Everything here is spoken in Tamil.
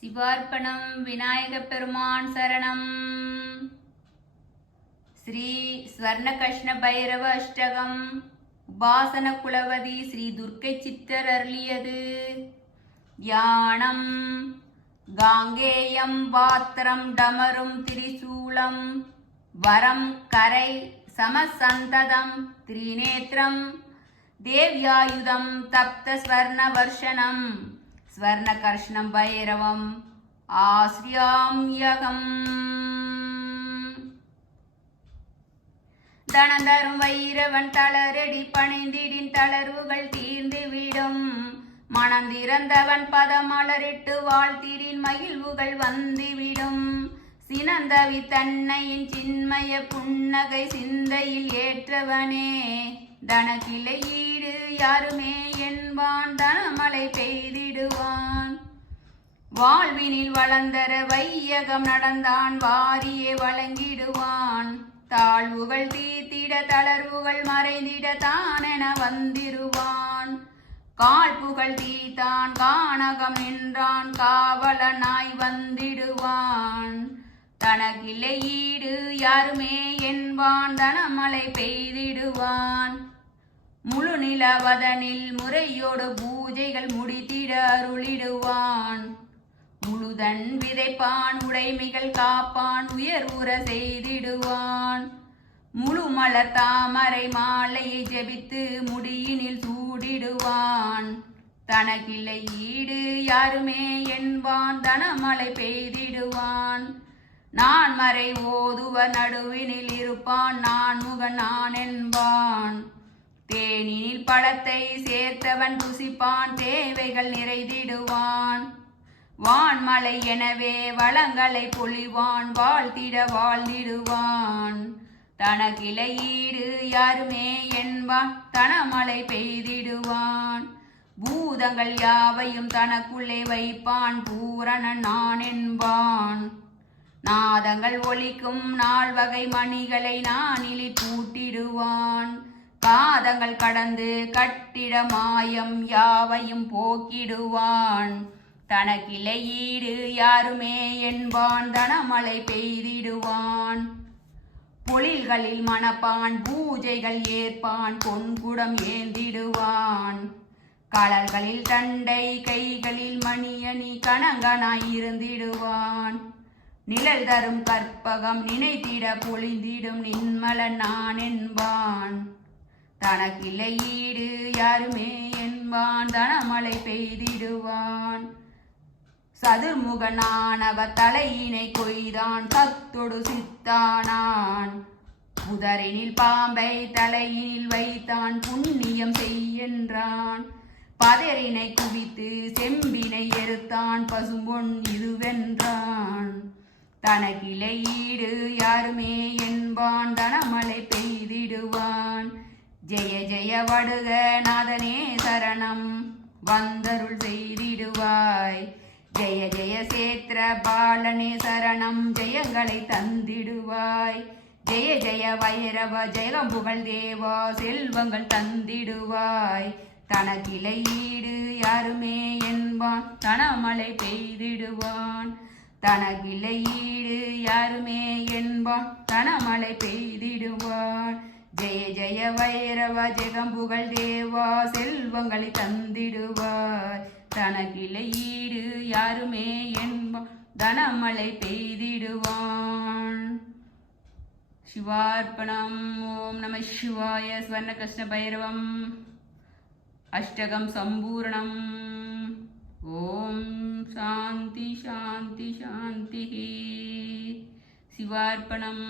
சிவார்ப்பணம் விநாயக பெருமான் சரணம். ஸ்ரீ ஸ்வர்ணகிருஷ்ண பைரவ அஷ்டகம் உபாசன குலவதி ஸ்ரீ துர்க்கை சித்தர் அருளியது. தியானம். காங்கேயம் பாத்திரம் டமரும் திரிசூலம் வரம் கரை சமசந்ததம் திரிநேத்திரம் தேவ்யாயுதம் தப்த ஸ்வர்ண வர்ஷனம் ஸ்வர்ணகிருஷ்ணம் பைரவம் ஆஸ்ரியாம்யகம். தனந்தரும் வைரவன் தளரடி பணிந்திடின் தளர்வுகள் தீர்ந்து விடும். மணந்திறந்தவன் பதமலரிட்டு வாழ்த்திரின் மகிழ்வுகள் வந்துவிடும். சினந்தவி தன்னையின் சின்மய புன்னகை சிந்தையில் ஏற்றவனே தனக்கிளை ஈடு யாருமே என்பான் தனமழை பெய்திடுவான். வாழ்வினில் வளர்ந்தர வையகம் நடந்தான் வாரியே வழங்கிடுவான். தாழ்வுகள் தீர்த்திட தளர்வுகள் மறைந்திட தானென வந்திருவான். காழ்ப்புகள் தீர்த்தான் கானகம் நின்றான் காவலனாய் வந்திடுவான். தனக்கிளை ஈடு யாருமே என்பான் தனமழை பெய்திடுவான். முழு நிலவதனில் முறையோடு பூஜைகள் முடித்திட அருளிடுவான். முழுதன் விதைப்பான் உடைமைகள் காப்பான் உயர்வுற செய்திடுவான். முழு மலர் தாமரை மாலையை ஜெபித்து முடியினில் சூடிடுவான். தனக்கிளை ஈடு யாருமே என்பான் தனமழை பெய்திடுவான். நான் மறை ஓதுவ நடுவினில் இருப்பான் நான் முகன் நான் என்பான். தேனினில் பழத்தை சேர்த்தவன் ருசிப்பான் தேவைகள் நிறைந்திடுவான். வான்மலை எனவே வளங்களை பொழிவான் வாழ்த்திட வாழ்ந்திடுவான். தனக்கிளை ஈடு யாருமே என்பான் தனமழை பெய்திடுவான். பூதங்கள் யாவையும் தனக்குள்ளே வைப்பான் பூரணன் நான் என்பான். நாதங்கள் ஒலிக்கும் நால்வகை மணிகளை நானிலி பூட்டிடுவான். காதங்கள் கடந்து கட்டிட மாயம் யாவையும் போக்கிடுவான். தனக்கிளை ஈடு யாருமே என்பான் தனமழை பெய்திடுவான். பொழில்களில் மணப்பான் பூஜைகள் ஏற்பான் பொன்குடம் ஏந்திடுவான். கடல்களில் தண்டை கைகளில் மணியணி கணங்கனாய் இருந்திடுவான். நிழல் தரும் கற்பகம் நினைத்திட பொழிந்திடும் நின்மலன் நான் என்பான். தனக்கிளை ஈடு யாருமே என்பான் தனமழை பெய்திடுவான். சதுர்முகனானவ தலையினை கொய்தான் சத்தொடு சித்தானான். புதரினில் பாம்பை தலையினில் வைத்தான் புண்ணியம் செய்யென்றான். பதரினை குவித்து செம்பினை எருத்தான் பசும்பொன் இதுவென்றான். தனக்கிளை ஈடு யாருமே என்பான் தனமழை பெய்திடுவான். ஜெய ஜெய வடுக நாதனே சரணம் வந்தருள் செய்திடுவாய். ஜெய ஜெய சேத்திர பாலனே சரணம் ஜெயங்களை தந்திடுவாய். ஜெய ஜெய வைரவ ஜெயகம்புகள் தேவா செல்வங்கள் தந்திடுவாய். தனக்கிளை ஈடு யாருமே என்பான் தனமழை பெய்திடுவான். தனக்கிளை ஈடு யாருமே என்பான் தனமழை பெய்திடுவான். ஜெய ஜெய வைரவ ஜெகம்புகள் தேவா செல்வங்களை தந்திடுவாய். தனக்கிளை ஈடு யாருமே என்பான் தனமழை பெய்திடுவான். சிவார்ப்பணம். ஓம் நம சிவாய. ஸ்வர்ணகிருஷ்ண பைரவம் அஷ்டகம் சம்பூர்ணம். ஓம் சாந்தி சாந்தி சாந்தி. சிவார்ப்பணம்.